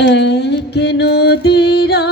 এক নদীরা